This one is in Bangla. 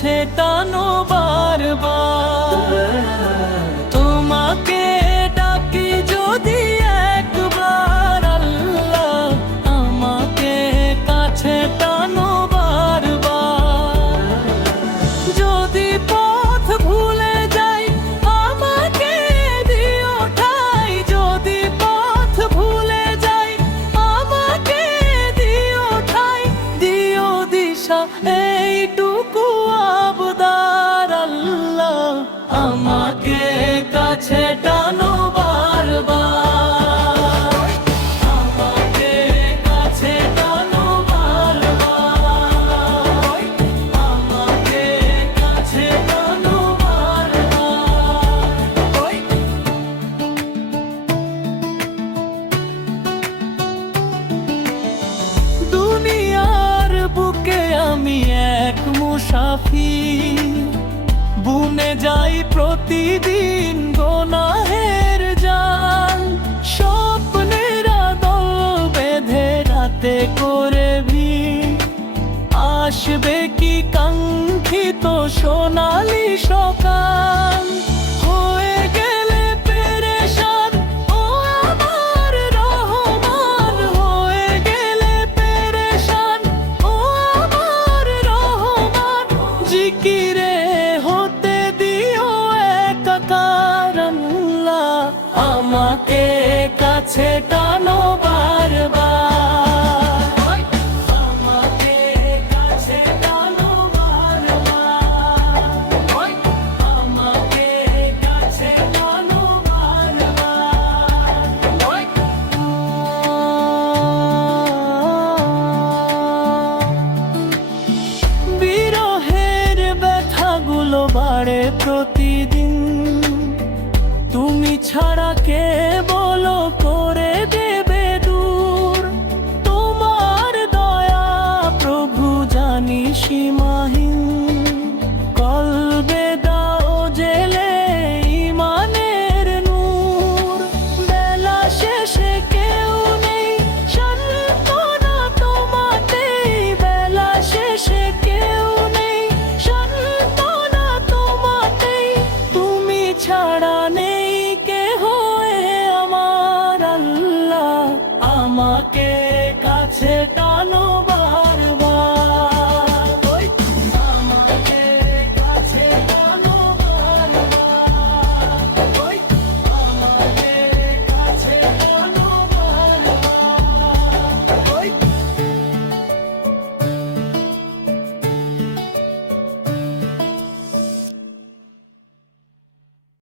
কাছে টানো বারবার। তোমাকে ডাকি যদি একবার আল্লাহ, আমাকে কাছে টানো বারবার। যদি পথ ভুলে যাই আমাকে দিও ঠাই, যদি পথ ভুলে যাই আমাকে দিও ঠাই, দিও দিশা এইটুকু আবদার আল্লাহ, আমাকে কাছে টানো বারবার। আমাকে কাছে টানো বারবার। আমাকে কাছে টানো বারবার। দুনিয়ার বুকে আমি এক মুসাফির, বুনে যাই প্রতিদিন গুনাহের জাল। স্বপ্নের আদল বেঁধে রাতে করে ভিড়, আসবে কি কাঙ্ক্ষিত সোনালি সকাল। হয়ে গেলে পেরেশান ও আমার রহমান, হয়ে গেলে পেরেশান ও আমার রহমান। জিকিরে হতে দিও একাকার আল্লাহ, আমাকে কাছে টানো বারবার। আমাকে কাছে টানো বারবার। আমাকে কাছে টানো বারবার। বিরহের ব্যথাগুলো বাড়ে প্রতিদিন, তুমি ছাড়া কে বলো